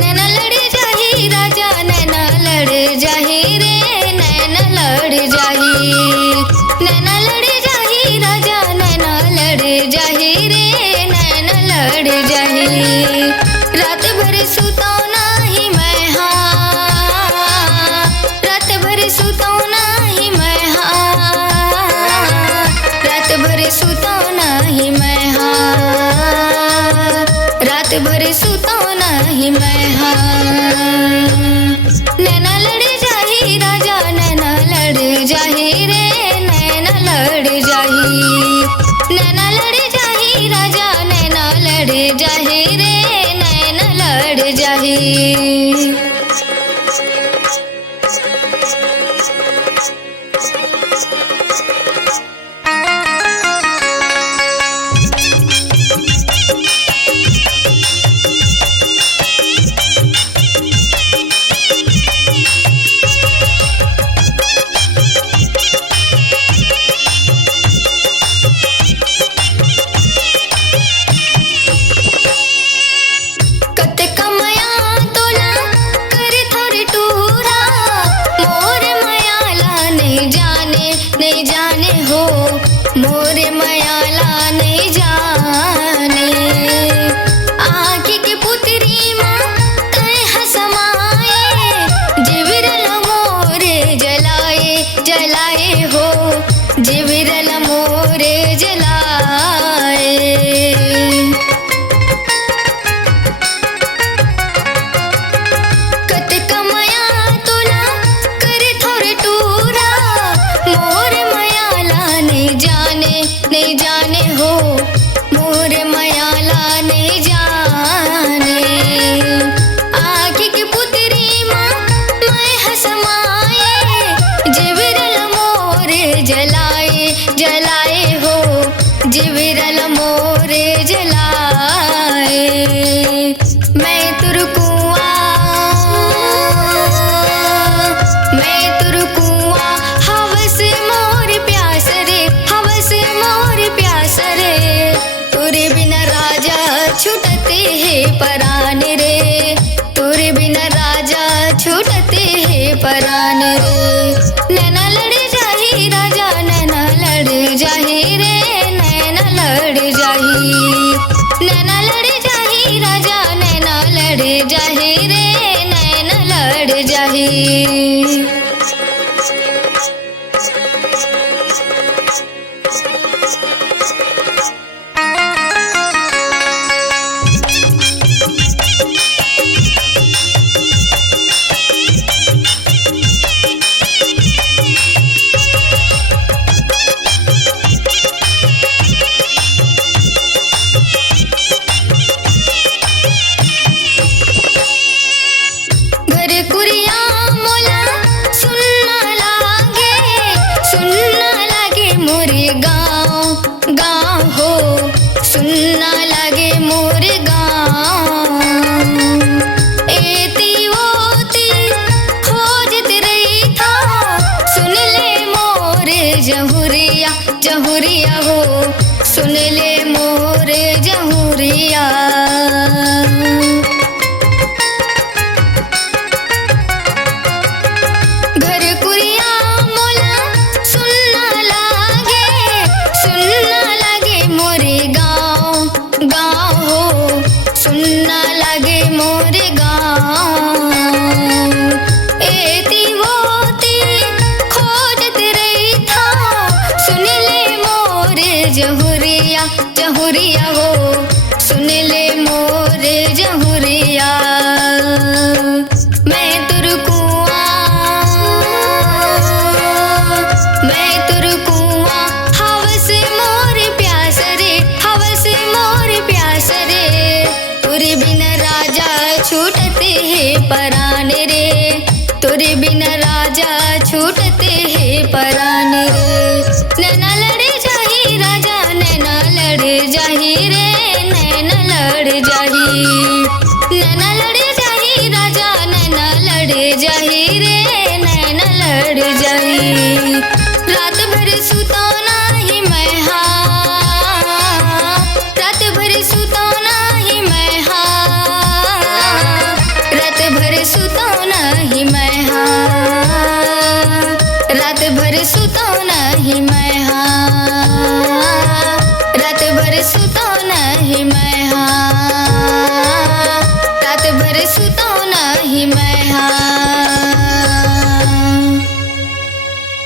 नैना लड़ जाही राजा नैना लड़ जाही रे नैना लड़ जाही। नैना लड़ जाही राजा नैना लड़ जाही रे नैना लड़ जाही। रात भर सुतो नाही मैं हाँ, रात भर सुतो नाही मैं हाँ, रात भर सुतो नाही मैं हाँ, रात भर सुतो नाही मैं हाँ। नैना लड़ जाही राजा नैना लड़ जाही रे नैना लड़ जाही। नैना लड़ जाही राजा नैना लड़ जाही रे नैना लड़ जाही। नहीं जाने हो मोर मयाला नहीं जाने। आँखी के पुतरी माँ तय हसमाए जिविरल मोरे जलाए जलाए हो जिविरल मोरे जलाए। नहीं जाने हो मोर मयाला नहीं जाने। आँखी की पुतरी माँ मैं हसमाए जिविरल मोरे जलाए जलाए हो जिविरल मोरे जलाए। मैं तुरकुआ हवस मोर प्यास रे हवस मोर प्यास रे। तोरे बिना राजा छूटते हैं परान रे, तोरे बिना राजा छूटते हैं परान रे। नैना लड़ जाही राजा नैना लड़ जाही रे नैना लड़ जाही। नैना लड़ जाही राजा नैना लड़ जाही रे नैना लड़ जाही। गाँव हो सुनना लगे मोर गाँव। एती ओती खोजत रही था सुन ले मोर जहुरिया जहुरिया हो सुन ले मोर जहुरिया। सुनना लगे मोर गाँव। एती वोती खोजत रही था सुन ले मोर जहुरिया जहुरिया हो सुन ले मोर जहुरिया। मैं तुरकुआ हवस मोर प्यास रे हवस मोर प्यास रे। तोरे बिना राजा छूटते हैं परान रे, तोरे बिना राजा छूटते हैं परान रे। नैना लड़ जाही राजा नैना लड़ जाही रे नैना लड़ जाही। नैना लड़ जाही राजा नैना लड़ जाही रे नैना लड़ जाही। रात भर सुतो नाही मैं हाँ, रात भर सुतो नाही मैं हाँ, सुताओ नाही